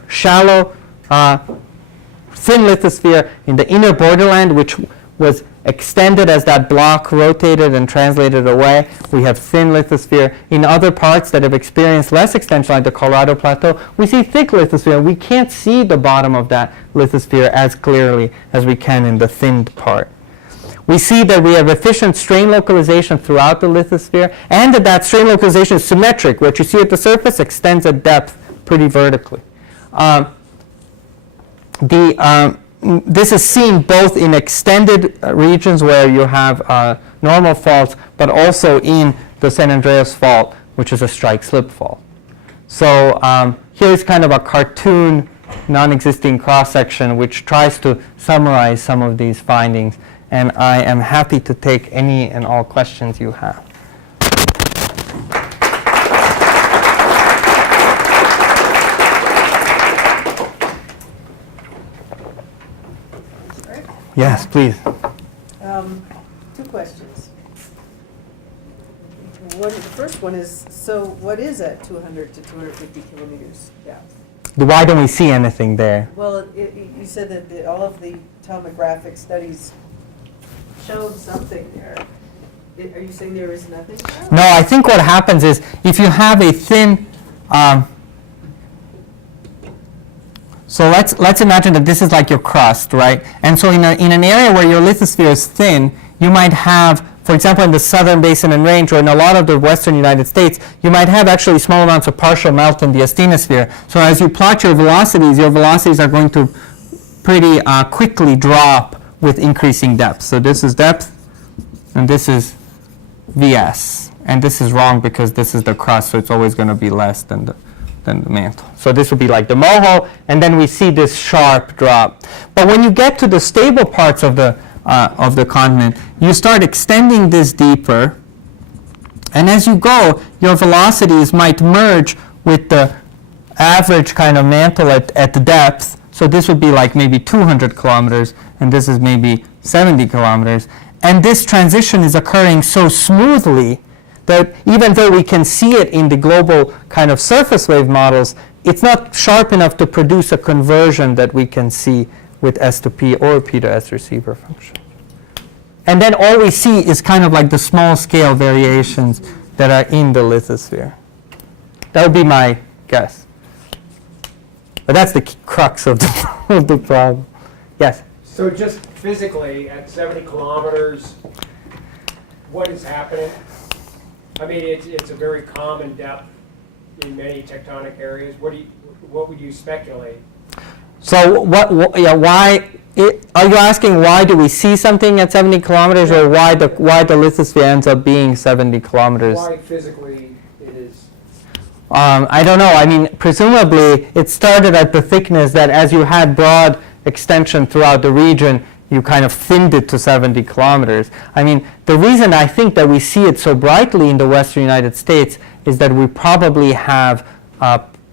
shallow, thin lithosphere. In the inner borderland, which was extended as that block rotated and translated away, we have thin lithosphere. In other parts that have experienced less extension, like the Colorado Plateau, we see thick lithosphere. We can't see the bottom of that lithosphere as clearly as we can in the thinned part. We see that we have efficient strain localization throughout the lithosphere, and that strain localization is symmetric. What you see at the surface extends at depth pretty vertically. This is seen both in extended regions where you have normal faults, but also in the San Andreas Fault, which is a strike-slip fault. So here's kind of a cartoon, non-existing cross-section, which tries to summarize some of these findings. And I am happy to take any and all questions you have. Yes, please. 2 questions. The first one is, so what is at 200 to 250 kilometers depth? Why don't we see anything there? Well, you said that all of the tomographic studies showed something there. Are you saying there is nothing? No, I think what happens is if you have a thin, So let's imagine that this is like your crust, right? And so in an area where your lithosphere is thin, you might have, for example, in the southern basin and range, or in a lot of the western United States, you might have actually small amounts of partial melt in the asthenosphere. So as you plot your velocities are going to pretty quickly drop with increasing depth. So this is depth, and this is Vs. And this is wrong because this is the crust, so it's always going to be less than the mantle. So this would be like the moho, and then we see this sharp drop. But when you get to the stable parts of the continent, you start extending this deeper, and as you go, your velocities might merge with the average kind of mantle at the depth. So this would be like maybe 200 kilometers, and this is maybe 70 kilometers. And this transition is occurring so smoothly that even though we can see it in the global kind of surface wave models, it's not sharp enough to produce a conversion that we can see with S to P or P to S receiver function. And then all we see is kind of like the small scale variations that are in the lithosphere. That would be my guess. But that's the crux of the problem. Yes? So just physically, at 70 kilometers, what is happening? I mean, it's a very common depth in many tectonic areas. What would you speculate? So why? Are you asking why do we see something at 70 kilometers, or why the lithosphere ends up being 70 kilometers? Why physically it is? I don't know. I mean, presumably it started at the thickness that as you had broad extension throughout the region, you kind of thinned it to 70 kilometers. I mean, the reason I think that we see it so brightly in the western United States is that we probably have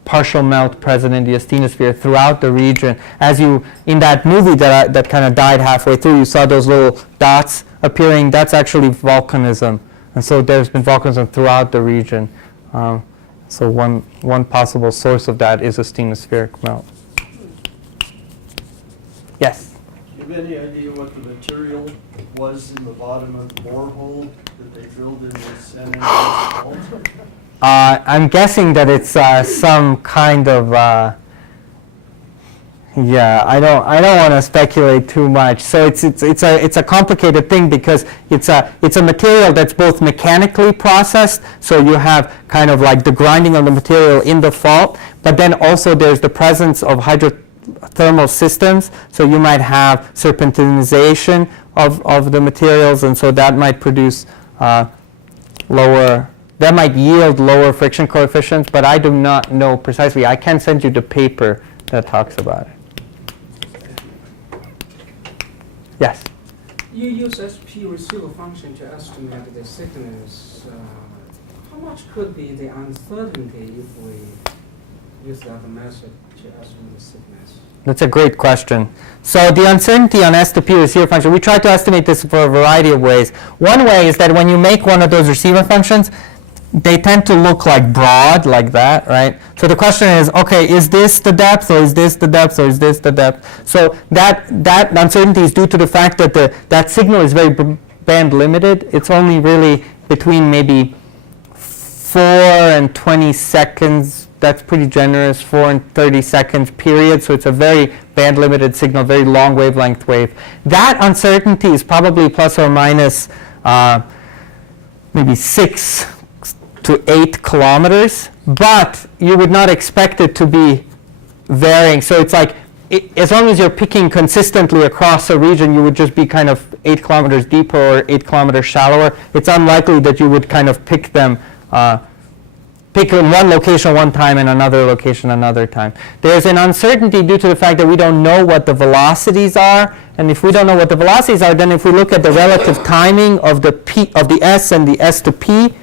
partial melt present in the asthenosphere throughout the region. As you, in that movie that kind of died halfway through, you saw those little dots appearing. That's actually volcanism. And so there's been volcanism throughout the region. So one possible source of that is asthenospheric melt. Yes? Do you have any idea what the material was in the bottom of the borehole that they drilled in the San Andreas Fault? I'm guessing that it's some kind of I don't want to speculate too much. So it's a complicated thing because it's a material that's both mechanically processed. So you have kind of like the grinding of the material in the fault, but then also there's the presence of hydrothermal systems. So you might have serpentinization of the materials, and so that might produce that might yield lower friction coefficients, but I do not know precisely. I can send you the paper that talks about it. Yes? You use SP receiver function to estimate the thickness. How much could be the uncertainty if we use that method to estimate the thickness? That's a great question. So the uncertainty on S to P receiver function, we try to estimate this for a variety of ways. One way is that when you make one of those receiver functions, they tend to look like broad, like that, right? So the question is, okay, is this the depth, or is this the depth, or is this the depth? So that uncertainty is due to the fact that that signal is very band limited. It's only really between maybe 4 and 20 seconds. That's pretty generous, 4 and 30 seconds period. So it's a very band limited signal, very long wavelength wave. That uncertainty is probably plus or minus maybe 6 to 8 kilometers, but you would not expect it to be varying. So it's like, as long as you're picking consistently across a region, you would just be kind of 8 kilometers deeper or 8 kilometers shallower. It's unlikely that you would kind of pick them, pick in one location one time and another location another time. There's an uncertainty due to the fact that we don't know what the velocities are, and if we don't know what the velocities are, then if we look at the relative timing of the S and the S to P,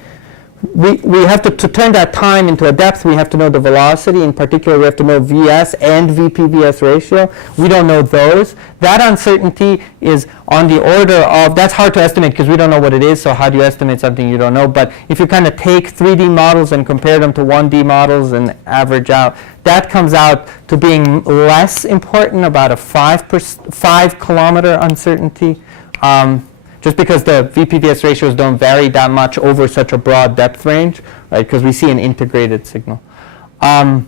we have to turn that time into a depth. We have to know the velocity. In particular, we have to know VS and VP-VS ratio. We don't know those. That uncertainty is on the order of, that's hard to estimate because we don't know what it is, so how do you estimate something you don't know? But if you kind of take 3D models and compare them to 1D models and average out, that comes out to being less important, about a 5 kilometer uncertainty. Just because the VP-VS ratios don't vary that much over such a broad depth range, right? Because we see an integrated signal. Then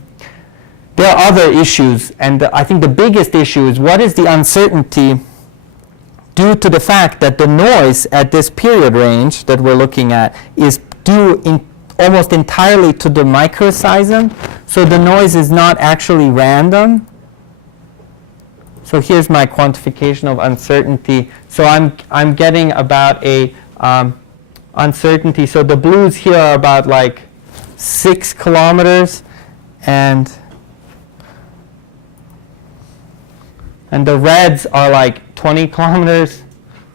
there are other issues, and I think the biggest issue is what is the uncertainty due to the fact that the noise at this period range that we're looking at is due almost entirely to the microseism, so the noise is not actually random. So here's my quantification of uncertainty. So I'm getting about a uncertainty. So the blues here are about like 6 kilometers, and the reds are like 20 kilometers.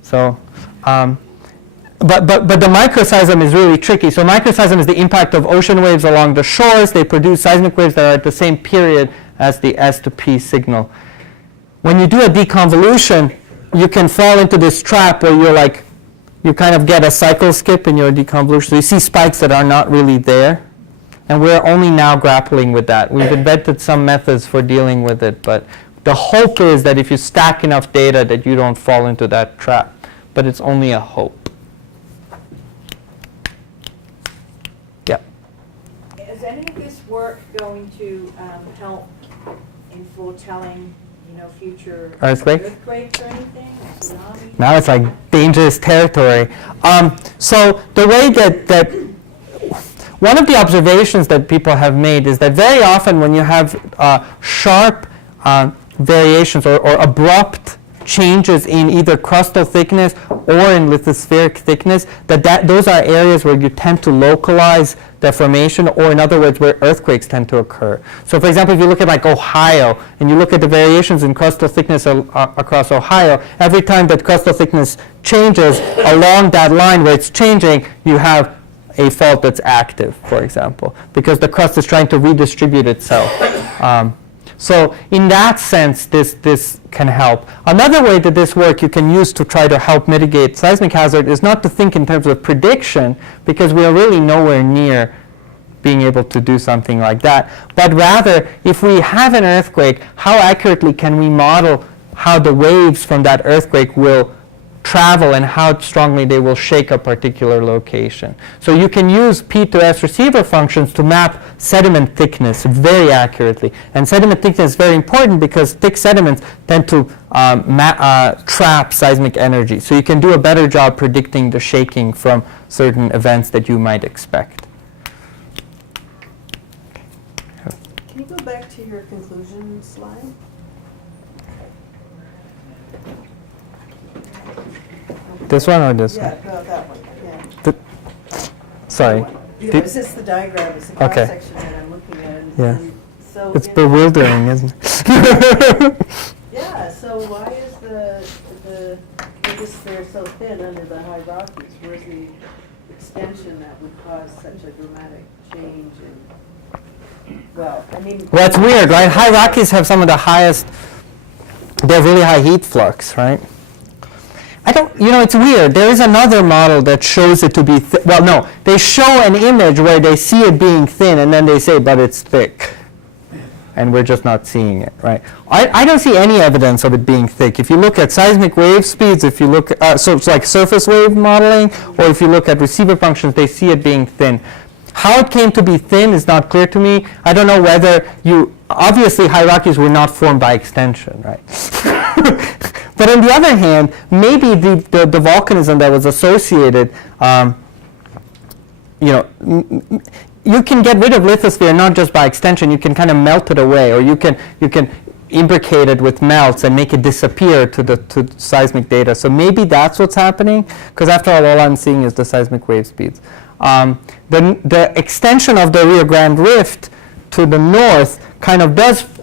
So, but the microseism is really tricky. So microseism is the impact of ocean waves along the shores. They produce seismic waves that are at the same period as the S to P signal. When you do a deconvolution, you can fall into this trap where you kind of get a cycle skip in your deconvolution. So you see spikes that are not really there. And we're only now grappling with that. We've invented some methods for dealing with it, but the hope is that if you stack enough data that you don't fall into that trap. But it's only a hope. Yeah. Is any of this work going to help in foretelling, future Earthquakes? earthquakes or anything, or tsunamis? Now it's like dangerous territory. So the way that one of the observations that people have made is that very often when you have sharp variations or abrupt changes in either crustal thickness or in lithospheric thickness, those are areas where you tend to localize deformation, or in other words, where earthquakes tend to occur. So for example, if you look at like Ohio, and you look at the variations in crustal thickness across Ohio, every time that crustal thickness changes along that line where it's changing, you have a fault that's active, for example, because the crust is trying to redistribute itself. So in that sense, this can help. Another way that this work you can use to try to help mitigate seismic hazard is not to think in terms of prediction, because we are really nowhere near being able to do something like that, but rather, if we have an earthquake, how accurately can we model how the waves from that earthquake will travel and how strongly they will shake a particular location. So you can use P to S receiver functions to map sediment thickness very accurately. And sediment thickness is very important because thick sediments tend to trap seismic energy. So you can do a better job predicting the shaking from certain events that you might expect. Can you go back to your conclusion slide? This one or this Yeah, one? no, that one, yeah. Sorry. Is this the diagram, it's the Okay. cross-section that I'm looking at. and- Yeah. and So, It's bewildering, isn't it? Yeah, so why is the lithosphere so thin under the high Rockies? Where's the extension that would cause such a dramatic change in, well, I mean. Well, it's weird, right? High Rockies have some of the highest, they have really high heat flux, right? It's weird. There is another model that shows it to be well, no, they show an image where they see it being thin, and then they say, but it's thick. And we're just not seeing it, right? I don't see any evidence of it being thick. If you look at seismic wave speeds, if you look, so it's like surface wave modeling, or if you look at receiver functions, they see it being thin. How it came to be thin is not clear to me. I don't know whether obviously high Rockies were not formed by extension, right? But on the other hand, maybe the volcanism that was associated, you can get rid of lithosphere not just by extension. You can kind of melt it away, or you can imbricate it with melts and make it disappear to seismic data. So maybe that's what's happening, because after all I'm seeing is the seismic wave speeds. The extension of the Rio Grande Rift to the north kind of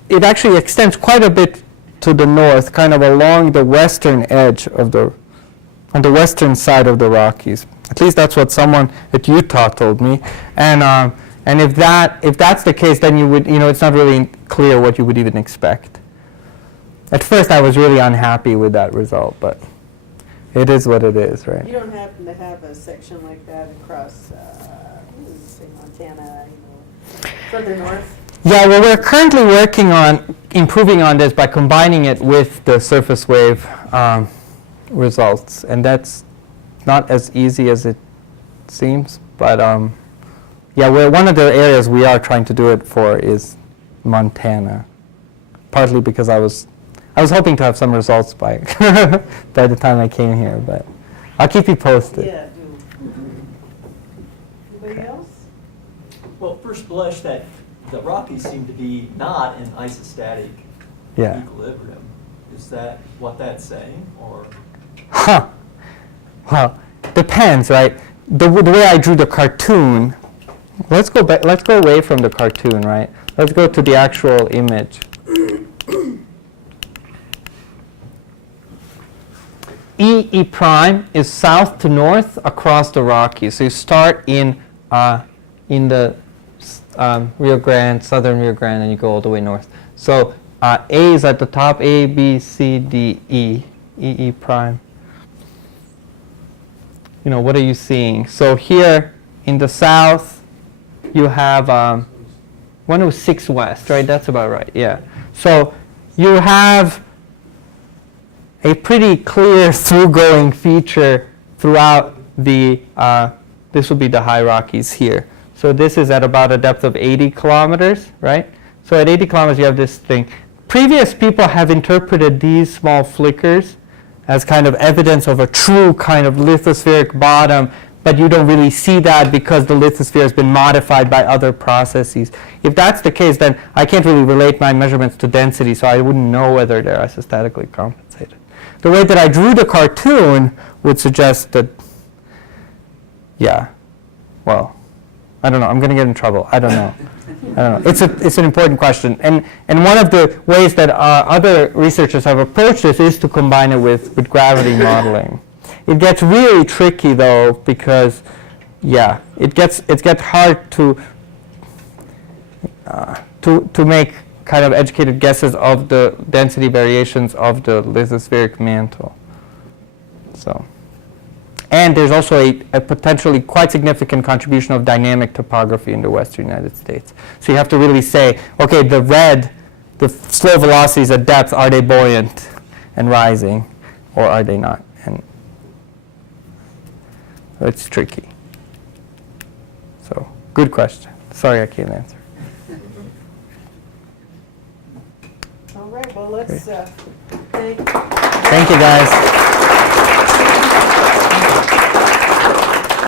it actually extends quite a bit to the north, kind of along the western edge on the western side of the Rockies. At least that's what someone at Utah told me. And if that's the case, then you would, it's not really clear what you would even expect. At first, I was really unhappy with that result, but it is what it is, right? You don't happen to have a section like that across, say Montana, further north? Yeah, well, we're currently working on improving on this by combining it with the surface wave results, and that's not as easy as it seems. But yeah, one of the areas we are trying to do it for is Montana. Partly because I was hoping to have some results by by the time I came here, but I'll keep you posted. Yeah, do. Anybody else? Well, first blush, that the Rockies seem to be not in isostatic Yeah. equilibrium. Is that what that's saying, or? Huh. Well, depends, right? The way I drew the cartoon. Let's go back. Let's go away from the cartoon, right? Let's go to the actual image. E prime is south to north across the Rockies. So you start in the Rio Grande, southern Rio Grande, and you go all the way north. So A is at the top, A, B, C, D, E, E prime. You know, what are you seeing? So here in the south, you have 106 west, right? That's about right, yeah. So you have a pretty clear through-going feature throughout the, this will be the high Rockies here. So this is at about a depth of 80 kilometers, right? So at 80 kilometers, you have this thing. Previous people have interpreted these small flickers as kind of evidence of a true kind of lithospheric bottom, but you don't really see that because the lithosphere has been modified by other processes. If that's the case, then I can't really relate my measurements to density, so I wouldn't know whether they're isostatically compensated. The way that I drew the cartoon would suggest that, yeah, well, I don't know. I'm going to get in trouble. I don't know. It's an important question. And one of the ways that other researchers have approached this is to combine it with gravity modeling. It gets really tricky, though, because, yeah, it gets hard to make kind of educated guesses of the density variations of the lithospheric mantle. So, and there's also a potentially quite significant contribution of dynamic topography in the western United States. So you have to really say, okay, the slow velocities at depth, are they buoyant and rising, or are they not? And it's tricky. So, good question. Sorry I can't answer. All right, well, let's thank Thank you, guys.